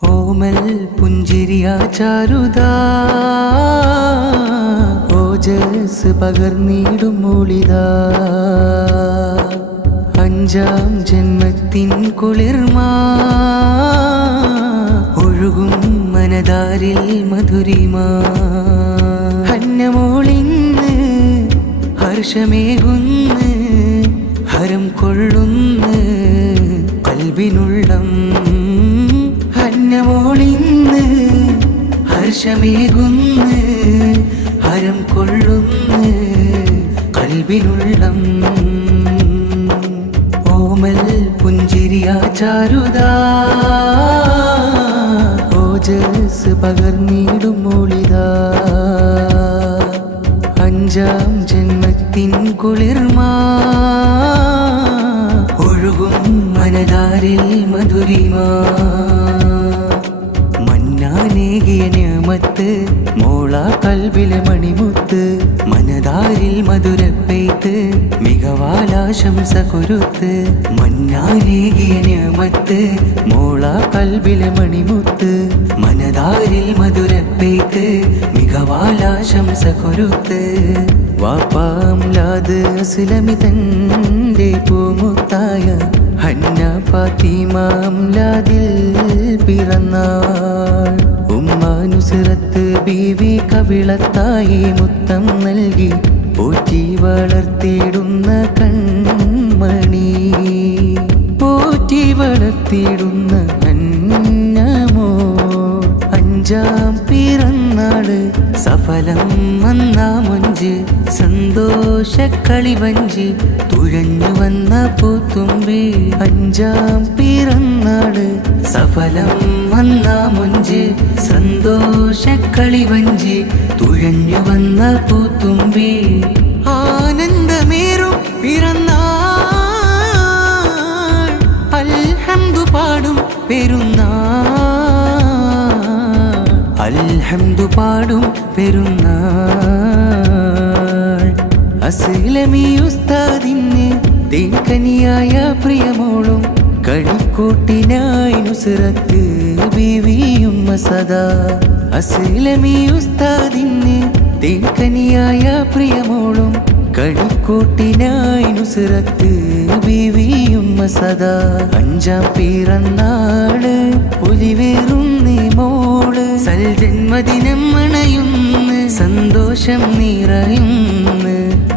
ഓമൽ പുഞ്ചിരിയ ചാരുതാ ഓജസ് പകർന്നിടും മൂളിതാ അഞ്ചാം ജന്മത്തിൻ കുളിർമാ ഒഴുകും മനതാരിൽ മധുരിമാ ഹന്നമോളിന്ന് ഹർഷമേകുന്ന് ഹരം കൊള്ളുന്ന് കൽബിനുള്ളം ഹന്നമോളിന്ന് ഹർഷമേകുന്ന് ഹരം കൊള്ളുന്ന് കൽബിനുള്ളം ഓമൽ പുഞ്ചിരിയ ചാരുതാ ഓജസ് പകർന്നിടും മൂളിതാ അഞ്ചാം ജന്മത്തിൻ കുളിർമാ ഒഴുകും മനതാരിൽ മധുരിമാ മന്നാനേകിയ നിഅമത്ത് മോള കൽബിലെ മണിമുത്ത് മനതാരിൽ മധുരപ്പെയ്ത്ത് മികവാലാശംസ കൊരുത്ത് മന്നാനേകിയ നിഅമത്ത് മോള കൽബിലെ മണിമുത്ത് മനതാരിൽ മധുരപ്പെയ്ത്ത് മികവാലാശംസ കൊരുത്ത് വാപ്പാംലാദ് അസ്ലമി തന്റെ പൂമുത്തായ ഹന്ന ഫാത്തിമാംലാദിൽ പിറന്നാൾ ഉമ്മ നുസ്രത്ത് ബീവി കവിളത്തായി മുത്തം നൽകി പോറ്റി വളർത്തിയിടുന്ന കൺമണി പോറ്റി വളർത്തിയിടുന്ന അന്നമോ അഞ്ചാം പിറന്നാള് സഫലം വന്നാ മൊഞ്ച് സന്തോഷക്കളിവഞ്ചി തുഴഞ്ഞു വന്ന പൂത്തുമ്പി അഞ്ചാം പിറന്നാള് സഫലം വന്നാ മൊഞ്ച് സന്തോഷക്കളിവഞ്ചി തുഴഞ്ഞു വന്ന പൂത്തുമ്പി ആനന്ദമേറും പിറന്നാൾ അൽഹംദു പാടും പെരുന്നാൾ അൽഹംദു പാടും പെരുന്നാൾ അസ്ലമി ഉസ്താദിന് തേൻകനിയായ പ്രിയമോളും കളിക്കൂട്ടിനായി നുസ്രത്ത് ബീവിയും സദാ അസ്ലമി ഉസ്താദിന് തേൻകനിയായ പ്രിയമോളും കളിക്കൂട്ടിനായി നുസ്രത്ത് ബീവിയും സദാ അഞ്ചാം പിറന്നാള് പുലിവേറുന്നേ മോള് സൽജന്മദിനം അണയുന്ന് സന്തോഷം നിറയുന്ന്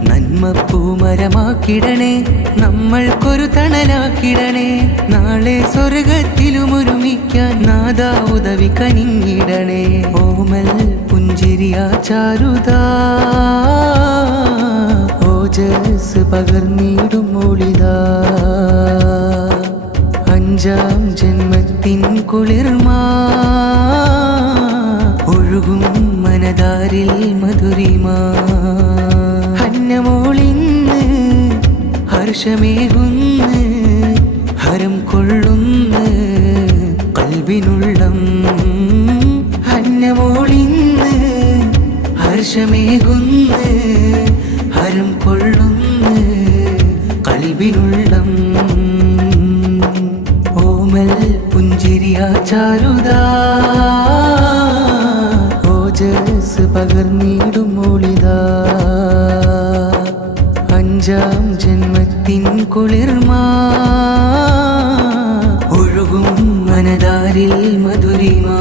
നന്മ പൂമരമാക്കിടണേ നമ്മൾക്കൊരു തണലാക്കിടണേ നാളെ സ്വർഗത്തിലും ഒരുമിക്കാൻ നാദാ ഉദവി കനിഞ്ഞിടണേ ഓമൽ പുഞ്ചിരിയ ചാരുതാ ഓജസ് പകർന്നിടും മൂളിതാ അഞ്ചാം ജന്മത്തിൻ കുളിർമാ ഒഴുകും മനതാരിൽ മധുരിമാ ഹന്നമോളിന്ന് ഹർഷമേകുന്ന് ഹരം കൊള്ളുന്ന് കൽബിനുള്ളം ഹന്നമോളിന്ന് ഹർഷമേകുന്ന് ഹരം കൊള്ളുന്ന് കൽബിനുള്ളം ഓമൽ പുഞ്ചിരിയ ചാരുതാ ഓജസ് പകർന്നിടും മൂളിതാ അഞ്ചാം ജന്മത്തിൻ കുളിർമാ ഒഴുകും മനതാരിൽ മധുരിമാ